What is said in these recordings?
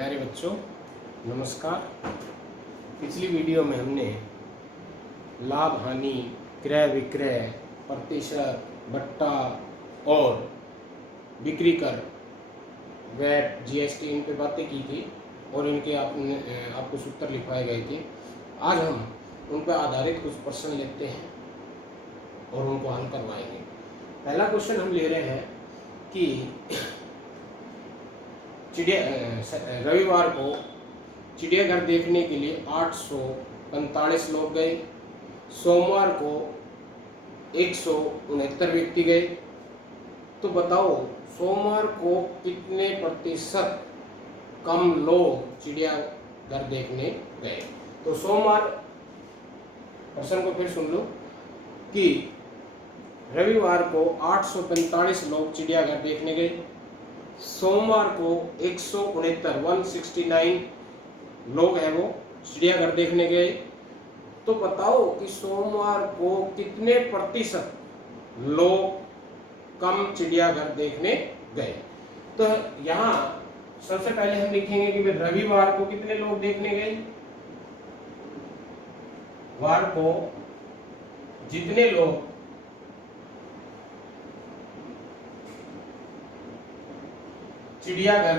प्यारे बच्चों, नमस्कार। पिछली वीडियो में हमने लाभ हानि, क्रय विक्रय, प्रतिशत, बट्टा और बिक्री कर, वैट, जीएसटी, इन पे बातें की थी और इनके आपको सूत्र लिखवाए गए थे। आज हम उन पर आधारित कुछ प्रश्न लेते हैं और उनको हल करवाएंगे। पहला क्वेश्चन हम ले रहे हैं कि रविवार को चिड़ियाघर देखने के लिए 845 लोग गए। सोमवार को 169 व्यक्ति गए। तो बताओ सोमवार को कितने प्रतिशत कम लोग चिड़ियाघर देखने गए। तो सोमवार, प्रश्न को फिर सुन लो कि रविवार को 845 लोग चिड़ियाघर देखने गए। सोमवार को 169 लोग हैं वो चिड़ियाघर देखने गए। तो बताओ कि सोमवार को कितने प्रतिशत लोग कम चिड़ियाघर देखने गए। तो यहाँ सबसे पहले हम लिखेंगे कि रविवार को कितने लोग देखने गए। वार को जितने लोग चिड़ियाघर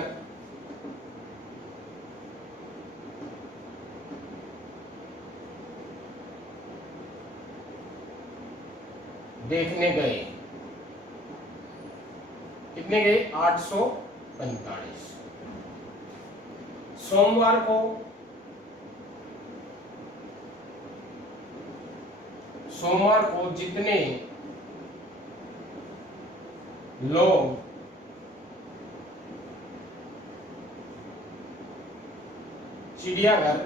देखने गए, कितने गए? 845। सोमवार को जितने लोग चिड़ियाघर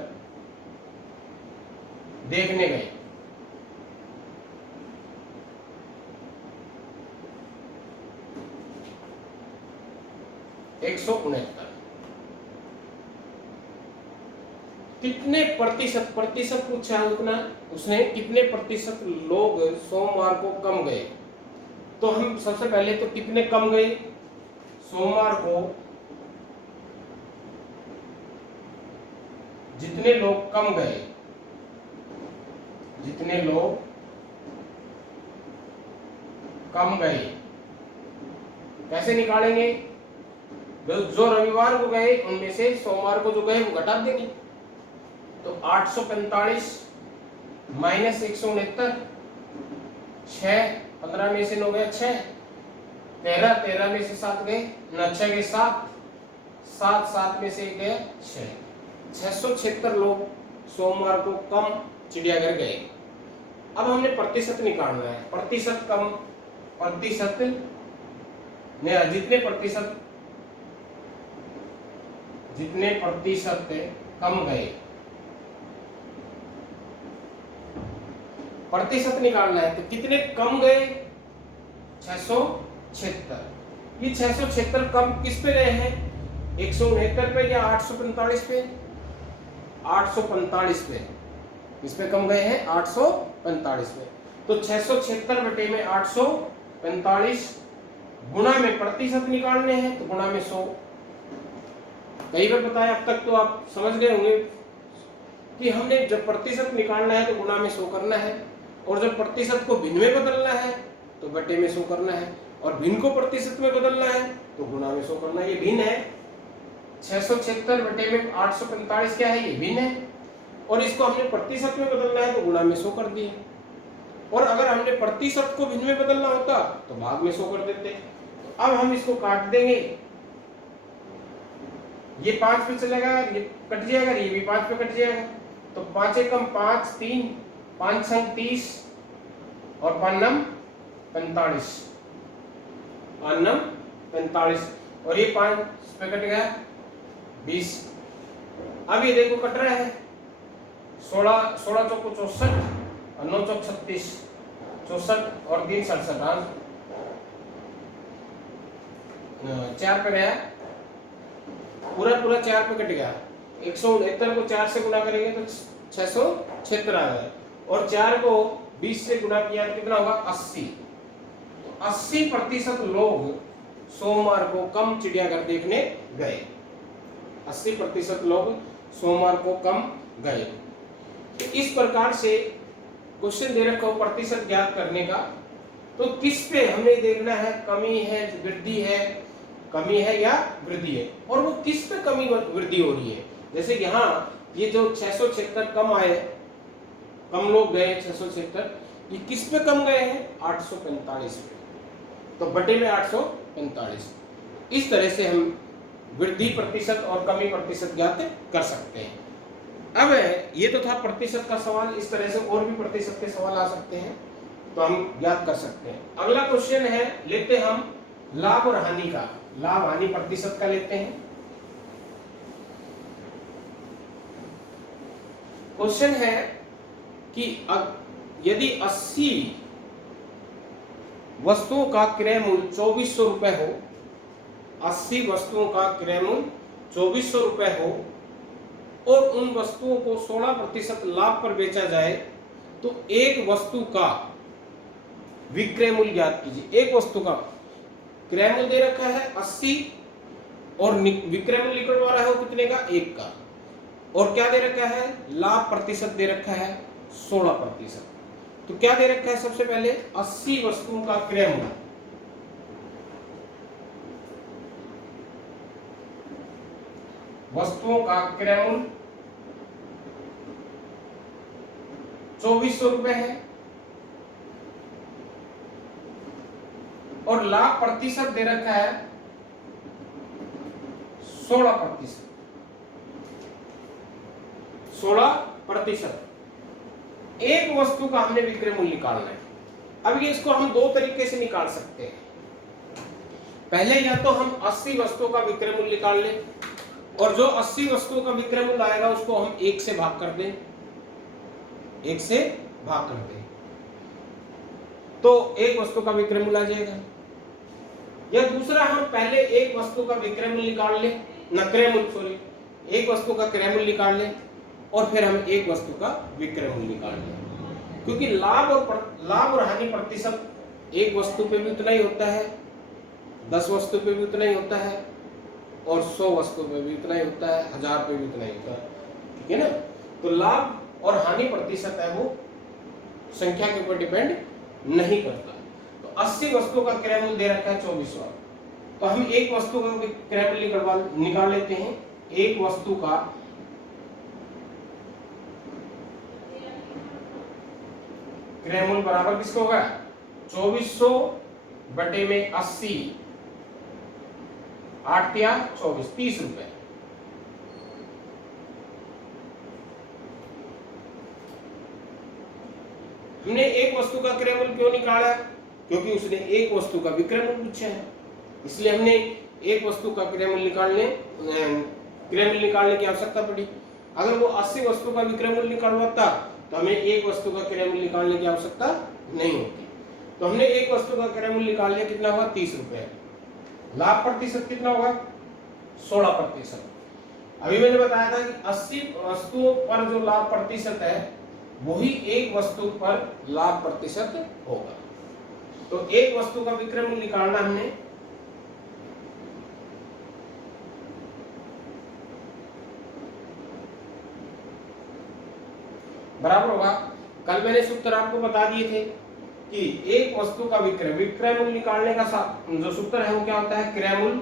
देखने गए, कितने प्रतिशत पूछा है उतना, उसने कितने प्रतिशत लोग सोमवार को कम गए। तो हम सबसे पहले तो कितने कम गए, सोमवार को जितने लोग कम गए, कैसे निकालेंगे? जो रविवार को गए उनमें से सोमवार को जो गए वो घटा देंगे। तो 845 माइनस 169, 6, 15 में से 9 गए 6, 13 में से 7 गए, 6 गए 7, 7 में से 1 गए 6, 676 लोग सोमवार को कम चिड़ियाघर गए। अब हमने प्रतिशत निकालना है। प्रतिशत जितने प्रतिशत कम गए, प्रतिशत निकालना है। तो कितने कम गए? 676। ये 676 कम किस पे गए हैं? 169 पे या 845 पे? 845 पे। किस पे कम गए हैं? 845 पे। तो 676 बटे में 845 गुणा में प्रतिशत निकालने हैं, तो गुणा में 100। कई बार बताया, अब तक तो आप समझ गए होंगे कि हमने जब प्रतिशत निकालना है तो गुणा में 100 करना है, और जब प्रतिशत को भिन्न में बदलना है तो बटे में 100 करना है, और भिन्न को प्रतिशत में बदलना है तो गुणा में 100 करना है। ये भिन्न है। 676 बटे में 845 क्या है? ये भिन्न है। और इसको हमने प्रतिशत में बदलना है तो गुणा में 100 कर दिए। और अगर हमने प्रतिशत को भिन्न में बदलना होता तो भाग में 100 कर देते। तो अब हम इसको काट देंगे। ये 5 पे चलेगा, ये कट जाएगा, ये भी 5 पे कट जाएगा। तो 5 एकम 5, 3, 5 संग 30 और 5 नम 45, 5 नम 45, और ये 5 पे कट गया 20। अब ये देखो कट रहा है 16 चौको 64 और 9 चौक 36, 64 और 3 67, 4 पे गया, पूरा 4 पे कट गया। 169 को 4 से गुणा करेंगे तो 676 आ गया, और 4 को 20 से गुणा किया तो कितना होगा? 80। तो 80% लोग सोमवार को कम चिड़ियाघर देखने गए। 80% लोग सोमवार को कम गए। तो इस प्रकार से क्वेश्चन दे रखा हो प्रतिशत ज्ञात करने का, तो किस पे हमें देखना है, कमी है, वृद्धि है, कमी है या वृद्धि है, और वो किस पे कमी वृद्धि हो रही है। जैसे यहाँ ये जो 676 कम आए, कम लोग गए 676, ये किस पे कम गए हैं, 845 पे, तो बटे में 845। इस तरह से हम वृद्धि प्रतिशत और कमी प्रतिशत ज्ञात कर सकते हैं। अब ये तो था प्रतिशत का सवाल, इस तरह से और भी प्रतिशत के सवाल आ सकते हैं, तो हम ज्ञात कर सकते हैं। अगला क्वेश्चन है, लेते हम लाभ और हानि का, लाभ हानि प्रतिशत का लेते हैं। क्वेश्चन है कि यदि 80 वस्तुओं का क्रय मूल्य 2400 रुपए हो, 80 वस्तुओं का क्रय मूल्य 2400 रुपए हो और उन वस्तुओं को 16% लाभ पर बेचा जाए, तो एक वस्तु का विक्रय मूल्य ज्ञात कीजिए। एक वस्तु का क्रय मूल्य दे रखा है 80 और विक्रय मूल्य निकलवा रहा है वो कितने का, 1 का, और क्या दे रखा है, लाभ प्रतिशत दे रखा है 16%। तो क्या दे रखा है, सबसे पहले 80 वस्तुओं का क्रय मूल्य, वस्तुओं का क्रय मूल्य 2400 रुपए है और लाभ प्रतिशत दे रखा है 16%। 16%। एक वस्तु का हमने विक्रय मूल्य निकालना है। अब ये इसको हम दो तरीके से निकाल सकते हैं। पहले या तो हम 80 वस्तुओं का विक्रय मूल्य निकाल लें और जो 80 वस्तुओं का विक्रय मूल्य आएगा उसको हम 1 से भाग कर दें, 1 से भाग कर दें, तो एक वस्तु का विक्रय मूल्य आ जाएगा। या दूसरा, हम पहले एक वस्तु का विक्रय मूल्य निकाल लें, न क्रय मूल्य, सॉरी, एक वस्तु का क्रय मूल्य निकाल लें और फिर हम एक वस्तु का विक्रय मूल्य निकाल लें। क्योंकि लाभ और हानि प्रतिशत एक वस्तु पे भी उतना ही होता है, 10 वस्तु पे भी उतना ही होता है और 100 वस्तु पे भी उतना ही होता है, 1000 पे भी उतना ही होता है, ठीक है ना। तो लाभ और हानि प्रतिशत है वो संख्या के ऊपर डिपेंड नहीं करता। तो 80 वस्तुओं का क्रय मूल्य दे रखा है 2400, तो हम एक वस्तु का क्रय मूल्य निकाल लेते हैं। एक वस्तु का क्रय मूल्य बराबर किसको होगा, 2400 बटे में 80, 8 या 24, 30 रुपए। हमने एक वस्तु का क्रय मूल्य क्यों निकाला, क्योंकि उसने एक वस्तु का विक्रय मूल्य पूछा है, इसलिए हमने एक वस्तु का क्रय मूल्य निकालने की आवश्यकता पड़ी। अगर वो 80 वस्तु का विक्रय मूल्य निकालवाता तो हमें एक वस्तु का क्रय मूल्य निकालने की आवश्यकता नहीं होती। तो हमने एक वस्तु का क्रय मूल्य निकाल लिया, कितना हुआ, 30 रुपए। लाभ प्रतिशत कितना होगा, 16%। अभी मैंने बताया था कि 80 वस्तुओं पर जो लाभ प्रतिशत है वही एक वस्तु पर लाभ प्रतिशत होगा। तो एक वस्तु का विक्रय मूल्य निकालना हमने, बराबर होगा, कल मैंने सूत्र आपको बता दिए थे कि एक वस्तु का विक्रय मूल्य निकालने का जो सूत्र है वो क्या होता है, क्रय मूल्य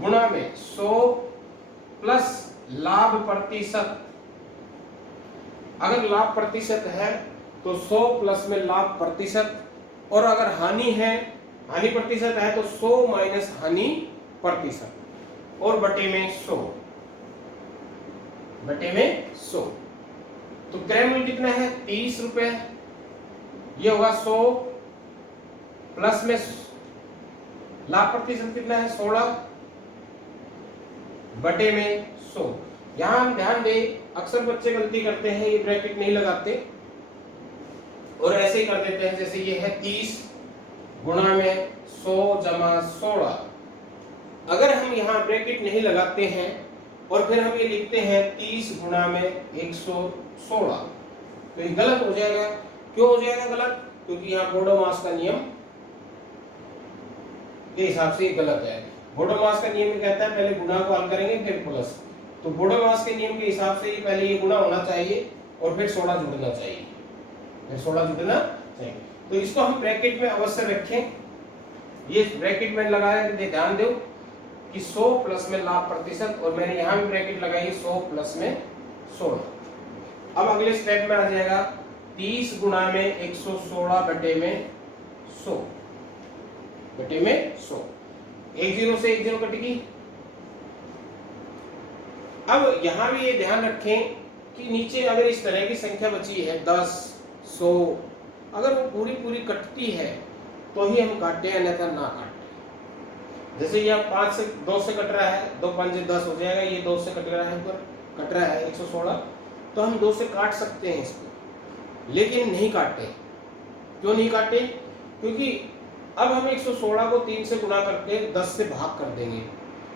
गुणा में 100 प्लस लाभ प्रतिशत। अगर लाभ प्रतिशत है तो 100 प्लस में लाभ प्रतिशत, और अगर हानि है, हानि प्रतिशत है तो 100 माइनस हानि प्रतिशत और बटे में 100, बटे में 100। तो क्रय मूल्य कितना है, 30 रुपए। ये होगा 100 प्लस में लाभ प्रतिशत कितना है, 16 बटे में 100। यहां हम ध्यान दें, अक्सर बच्चे गलती करते हैं, ये ब्रैकेट नहीं लगाते और ऐसे ही कर देते हैं, जैसे ये है 30 गुणा में 100 जमा 16। अगर हम यहाँ ब्रैकेट नहीं लगाते हैं और फिर हम ये लिखते हैं 30 गुणा में 116, तो ये गलत हो जाएगा। क्यों हो जाएगा गलत, क्योंकि यहाँ बोडो मास का नियम के हिसाब से ये गलत है। बोडोमास का नियम कहता है पहले गुणा को हल करेंगे फिर प्लस। तो बोडोमास के नियम के हिसाब से ये पहले ये गुणा होना चाहिए और फिर 16 जुड़ना चाहिए, फिर 16 जुड़ना चाहिए। तो इसको हम ब्रैकेट में अवश्य रखें। ये ब्रैकेट में लगाया ध्यान दो कि 100 प्लस में लाभ प्रतिशत, और मैंने यहाँ भी ब्रैकेट लगाई 100 प्लस में 16। अब अगले स्टेप में आ जाएगा 30 गुणा में 116 बटे में 100 बटे में 100। एक जीरो से एक जीरो कटेगी। अब यहां भी ये ध्यान रखें कि नीचे अगर इस तरह की संख्या बची है 10, 100, अगर वो पूरी पूरी कटती है तो ही हम काटे, अन्यथा ना काटे। जैसे यह 5 से 2 से कट रहा है, 2 5 10 हो जाएगा, ये 2 से कट रहा है, ऊपर कट रहा है 116, तो हम 2 से काट सकते हैं इसको, लेकिन नहीं काटे। क्यों नहीं काटे? क्योंकि अब हम 116 को 3 से गुणा करके 10 से भाग कर देंगे।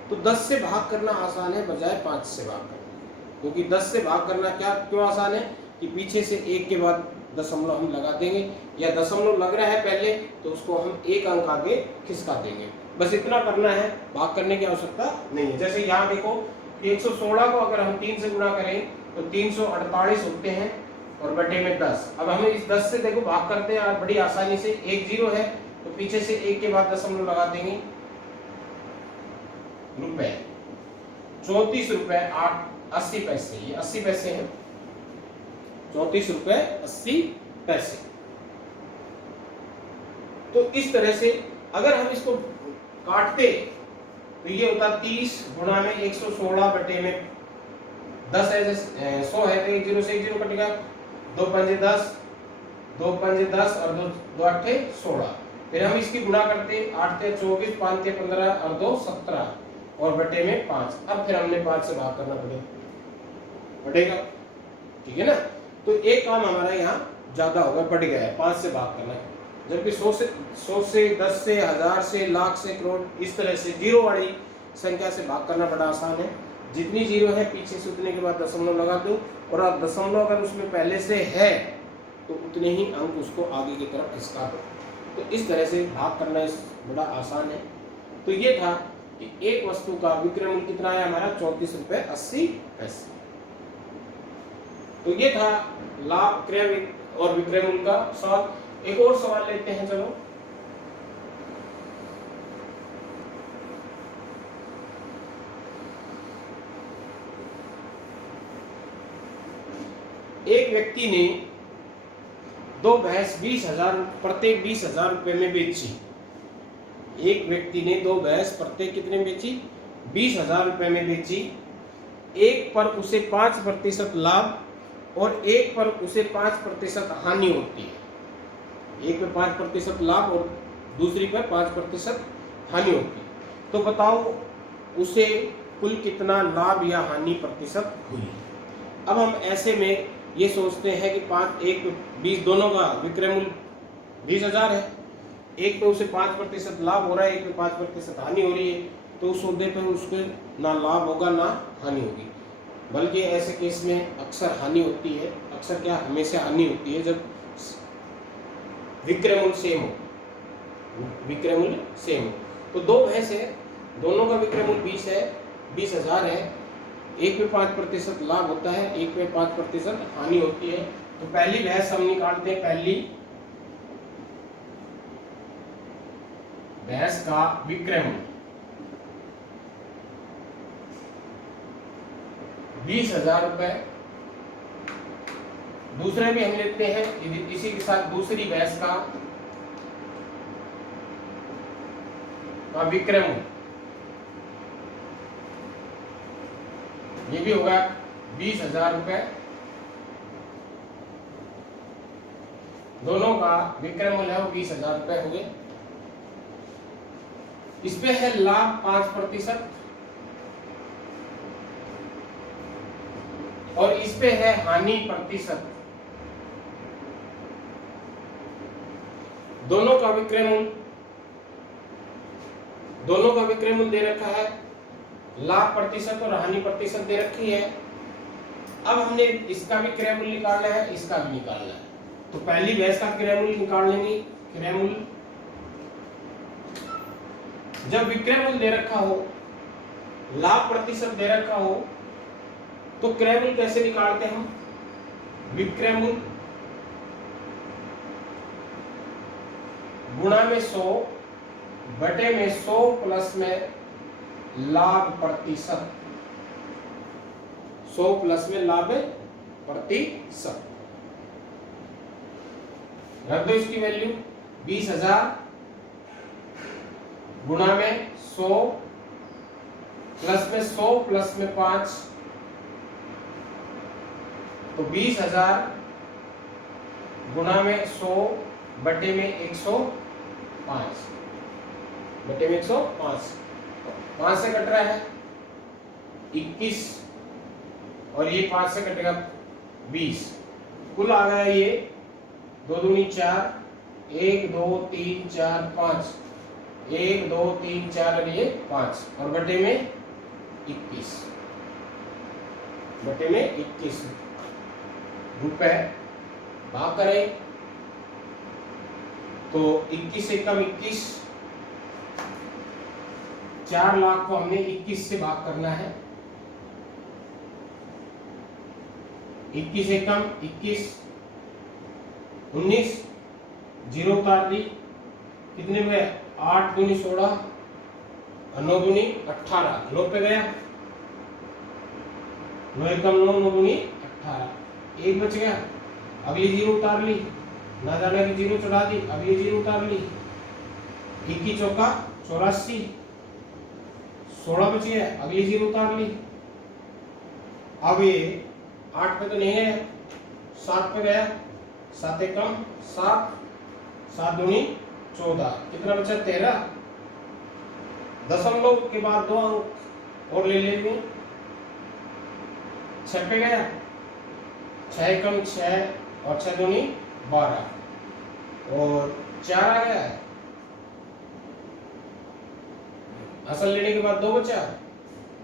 तो 10 से भाग करना आसान है बजाय 5 से भाग करना। क्योंकि 10 से भाग करना क्यों आसान है कि पीछे से एक के बाद दशमलव हम लगा देंगे, या दशमलव लग रहा है पहले तो उसको हम एक अंक आगे खिसका देंगे। बस इतना करना है, भाग करने की आवश्यकता नहीं है। जैसे यहाँ देखो कि 116 को अगर हम 3 से गुणा करें तो 348 होते हैं और बटे में 10। अब हमें इस 10 से देखो भाग करते हैं बड़ी आसानी से। एक जीरो है तो पीछे से एक के बाद दशमलव लगा देंगे, रुपए 34 रुपए 80 पैसे, ये 80 पैसे हैं, 34 रुपए 80 पैसे। तो इस तरह से अगर हम इसको काटते तो ये होता 30 गुणा में 116 बटे में 10 है, 100 है तो एक जीरो से एक जीरो कटेगा, 2 पंजे 10, 2 पंजे 10 और 2 अट्ठे 16। फिर हम इसकी गुणा करते 8 ते 24, 5 ते 15 और 2 17 और बटे में 5। अब फिर हमने 5 से भाग करना पड़ेगा, ठीक है ना। तो एक काम हमारा यहाँ ज्यादा होगा, बढ़ गया है, 5 से भाग करना। जबकि 100 से 10 से 1000 से लाख से करोड़, इस तरह से जीरो वाली संख्या से भाग करना बड़ा आसान है। जितनी जीरो है पीछे से उतने के बाद दशमलव लगा दो, और अब दशमलव अगर उसमें पहले से है तो उतने ही अंक उसको आगे की तरफ खिसका दो। तो इस तरह से भाग करना बड़ा आसान है। तो ये था कि एक वस्तु का विक्रय मूल्य कितना है हमारा, 34 रुपए 80 पैसे। तो ये था लाभ, क्रय और विक्रय मूल्य का सवाल। एक और सवाल लेते हैं, चलो। एक व्यक्ति ने 2 भैंस 20,000 प्रत्येक 20,000 रुपए में बेची। एक व्यक्ति ने 2 भैंस प्रत्येक कितने में बेची, 20,000 रुपए में बेची। एक पर उसे 5% लाभ और एक पर उसे 5% हानि होती है। एक पे 5% लाभ और दूसरी पर 5% हानि होती है। तो बताओ उसे कुल कितना लाभ या हानि प्रतिशत हुई। अब हम ऐसे में ये सोचते हैं कि 20 दोनों का विक्रय मूल्य 20,000 है, एक पे उसे 5% लाभ हो रहा है, एक पे 5% हानि हो रही है। तो उस सौदे पे उसके ना लाभ होगा ना हानि होगी, बल्कि ऐसे केस में अक्सर हानि होती है। अक्सर क्या, हमेशा हानि होती है जब विक्रय मूल्य सेम हो, विक्रय मूल्य सेम हो। तो 2 भैंस है, दोनों का विक्रय मूल्य 20 है, 20,000 है। एक पे 5% लाभ होता है, एक पे 5% हानि होती है। तो पहली भैंस हम निकालते हैं, पहली भैंस का विक्रय मूल्य 20,000 रुपए। दूसरे भी हम लेते हैं, इसी के साथ दूसरी भैंस का विक्रय मूल्य, ये भी होगा 20,000 रुपए। दोनों का विक्रय मूल्य है वो 20,000 रुपए हो गए। इसमें है लाभ 5% और इस पे है हानि प्रतिशत। दोनों का विक्रय मूल्य दे रखा है, लाभ प्रतिशत और हानि प्रतिशत दे रखी है। अब हमने इसका भी क्रय मूल्य निकालना है, इसका भी निकालना है। तो पहली भैंस का क्रय मूल्य निकाल लेंगे। क्रय मूल्य जब विक्रय मूल्य दे रखा हो, लाभ प्रतिशत दे रखा हो, तो क्रय मूल्य कैसे निकालते हैं हम? विक्रय मूल्य गुणा में 100 बटे में 100 प्लस में लाभ प्रतिशत, 100 प्लस में लाभ प्रतिशत। रख दो इसकी वैल्यू, 20,000 गुणा में 100 प्लस में 100 प्लस में 5, तो 20,000 गुणा में 100 बटे में 105, बटे में 105, 5 से कट रहा है 21 और ये 5 से कटेगा 20, कुल आ गया ये 2 दूनी 4, 1 2 3 4 5, 1 2 3 4 और ये 5 और बटे में 21, बटे में 21 रुपए। भाग करें तो 21 से कम 21, 4 लाख को हमने 21 से भाग करना है। 21 से कम 21, 19, जीरो उतार दी, कितने में? 8 दूनी 16 और 9 दूनी 18, 9 पे गया, 9 कम 9, 9 दूनी 18, एक बच गया, अगली जीरो उतार ली, ना जाने की जीरो चढ़ा दी, अगली जीरो उतार ली, 21 चौका 84, 16 बच गया, अगली जीरो उतार ली। अब ये 8 पे तो नहीं गया, 7 पे गया, 7 कम 7, 7 दूनी 14, कितना बचा? 13, दशमलव के बाद 2 अंक और ले लेंगे, 6 पे गया, 6 कम 6 और 6 दूनी 12 और 4 आ गया है, असल लेने के बाद 2 बचा,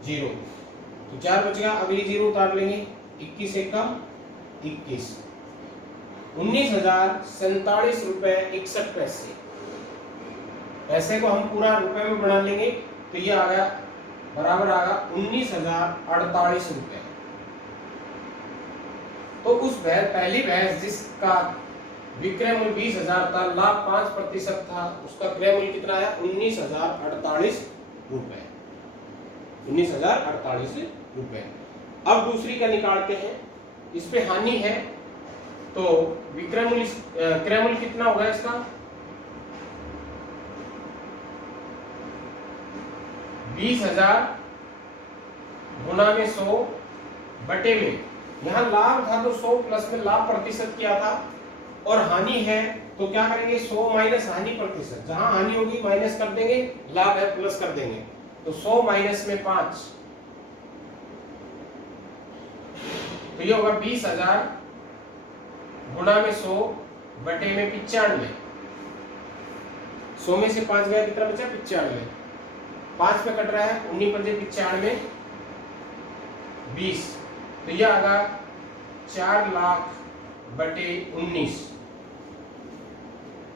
0, तो 4 बच गया, अगली जीरो उतार लेंगे, 21 से कम 21, 19,047 रुपए 61 पैसे। पैसे को हम पूरा रुपए में बना लेंगे तो ये आ गया बराबर आ गया 19,048 रुपए। तो उस पहली भैंस जिसका विक्रय मूल्य 20,000 था, लाभ 5% था, उसका क्रय मूल्य कितना आया? 19,048 रुपए, 19,048 रुपए। अब दूसरी का निकालते हैं, इस पे हानि है तो विक्रय मूल्य क्रय मूल्य कितना होगा इसका? 20,000 गुना में 100 बटे में, यहाँ लाभ था तो 100 प्लस में लाभ प्रतिशत किया था, और हानि है तो क्या करेंगे? 100 माइनस हानि प्रतिशत, जहां हानि होगी माइनस कर देंगे, लाभ है प्लस कर देंगे, तो 100 माइनस में 5, तो ये होगा 20,000 गुणा में 100 बटे में 95, 100 में से 5 गया, कितना बचा? 95, 5 पे कट रहा है, 19 पंजे 95, 20, तो यह आगा 4 लाख बटे 19,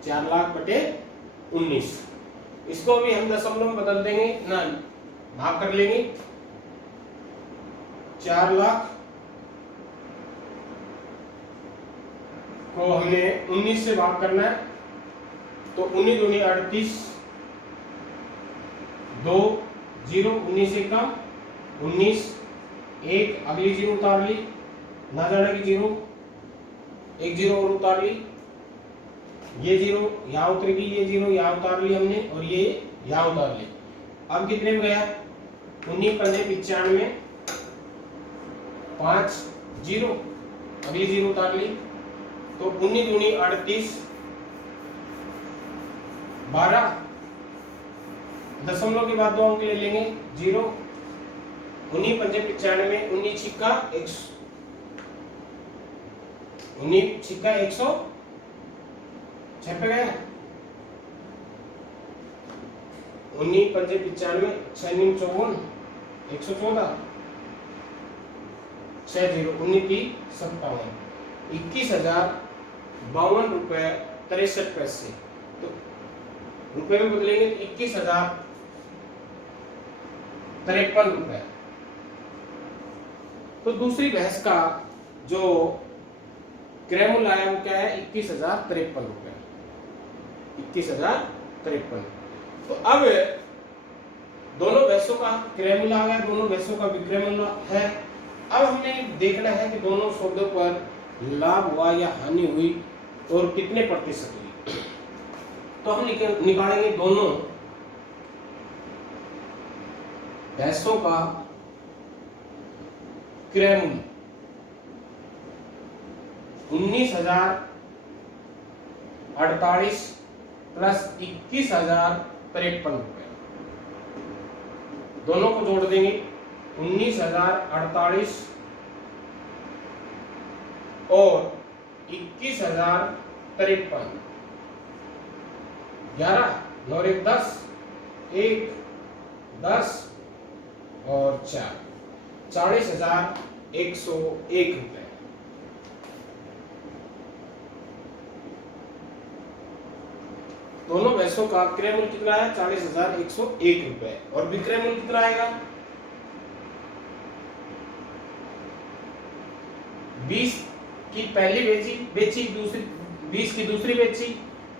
4 लाख बटे 19। इसको भी हम दशमलव में बदल देंगे ना, भाग कर लेंगे, 4 लाख को हमने 19 से भाग करना है, तो 19 दूनी 38, 2 0, 19 से कम 19, 1 अगली जीरो उतार ली, ना जाने की जीरो, एक जीरो और उतार ली, ये जीरो यहाँ उतरेगी, ये जीरो यहाँ उतार ली हमने, और ये यहाँ उतार ली। अब कितने में गया? 19 पंजे 95, 5 जीरो, अगली जीरो उतार ली, तो 19 दूनी 38, 12, दशमलव के बाद 2 अंक ले लेंगे, 0, 19 पंजे 95, 19 छिक्का 100, 19 छिक्का 100, 6 पे गया, 19 पंजे 95, 6 नीम 54, 114, 6 0, 19 की 57, 21,052 रुपए 63 पैसे। तो रुपए में बदलेंगे तो 21,052 53 रुपए। तो दूसरी भैंस का जो क्रय मूल्य आया वो क्या है, 21,053 रुपए, 21,053। तो अब दोनों भैंसों का क्रय मूल्य आ गया, दोनों भैंसों का विक्रय मूल्य है। अब हमने देखना है कि दोनों सौदों पर लाभ हुआ या हानि हुई और कितने प्रतिशत हुई। तो हम निकालेंगे दोनों भैंसों का क्रय मूल्य 19,048 प्लस 21,053 रुपए, दोनों को जोड़ देंगे। 19,048 और 21,053, 11 9 1 10, 1 10 और 4, 40,101 रुपए। दोनों भैंसों का क्रय मूल्य कितना है, 40,101 रुपए। और विक्रय मूल्य कितना आएगा, 20 की पहली बेची दूसरी 20 की दूसरी बेची,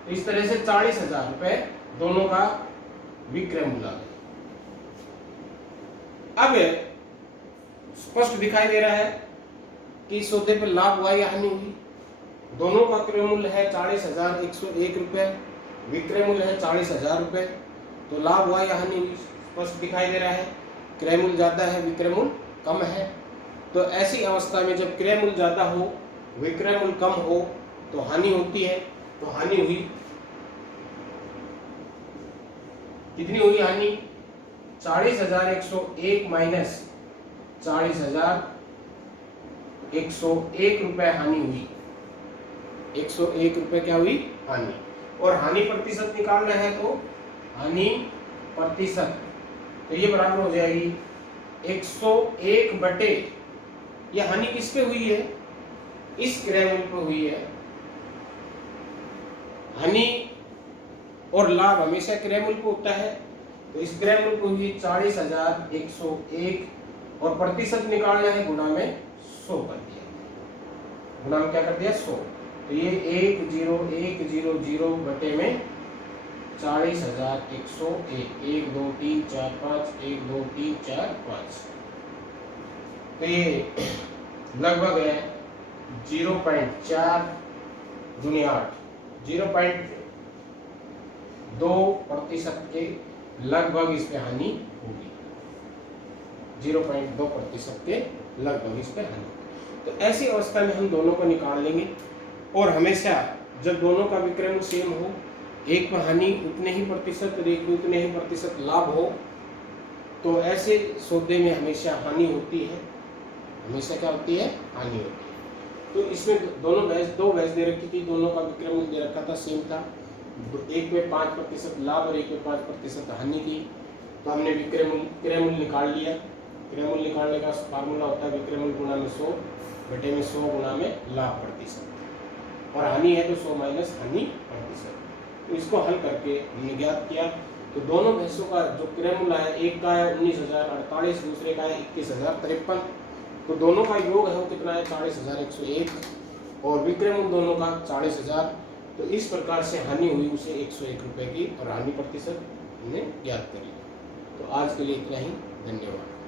तो इस तरह से 40,000 रुपए दोनों का विक्रय मूल्य आ गया। अब स्पष्ट दिखाई दे रहा है कि सौदे पर लाभ हुआ या हानि हुई। दोनों का क्रय मूल्य है 40,101 रुपए, विक्रय मूल्य है 40,000 रुपए। तो लाभ हुआ या हानि हुई, स्पष्ट दिखाई दे रहा है। क्रय मूल्य ज्यादा है, विक्रय मूल्य कम है। तो ऐसी अवस्था में जब क्रय मूल्य ज्यादा हो, विक्रय मूल्य कम हो, तो हानि होती है। तो हानि हुई, कितनी हुई हानि, 40,101 माइनस 40,101 रुपए हानि हुई। 101 रुपए क्या हुई, हानि। और हानि प्रतिशत निकालना है, तो हानि प्रतिशत, तो ये बराबर हो जाएगी 101 बटे, ये हानि किस पे हुई है, इस क्रय मूल्य पे हुई है। हानि और लाभ हमेशा क्रय मूल्य पे होता है, तो इस क्रय मूल्य पे हुई 40,101 और प्रतिशत निकालना है, गुणा में 100 कर दिया, गुणा में क्या कर दिया, 100। तो ये 10,100 बटे में 40,101, 1 2 3 4 5, 1 2 3 4 5, तो ये लगभग है 0.4 दूनी 8, 0.2% के लगभग इस पे हानि होगी, 0.2% के लगभग इस पे हानि। तो ऐसी अवस्था में हम दोनों को निकाल लेंगे। और हमेशा जब दोनों का विक्रय मूल्य सेम हो, एक पर हानि उतने ही प्रतिशत और एक पर उतने ही प्रतिशत लाभ हो, तो ऐसे सौदे में हमेशा हानि होती है, हमेशा क्या होती है, हानि होती है। तो इसमें दो भैंस दे रखी थी, दोनों का विक्रय मूल्य दे रखा था, सेम था, एक में 5% लाभ और एक में 5% हानि थी। तो हमने क्रय मूल्य निकाल लिया। क्रय मूल्य निकालने का फार्मूला होता है विक्रय मूल्य गुणा में 100 बटे में 100 गुणा में लाभ प्रतिशत, और हानि है तो 100 माइनस हानि प्रतिशत। तो इसको हल करके हमने ज्ञात किया। तो दोनों भैंसों का जो क्रय मूल्य है, एक का है 19,048, दूसरे का है 21,053। तो दोनों का योग है वो कितना है, 40,101 और विक्रय मूल्य दोनों का 40,000। तो इस प्रकार से हानि हुई उसे 101 रुपए की, और हानि प्रतिशत हमने ज्ञात कर लिया। तो आज के लिए इतना ही, धन्यवाद।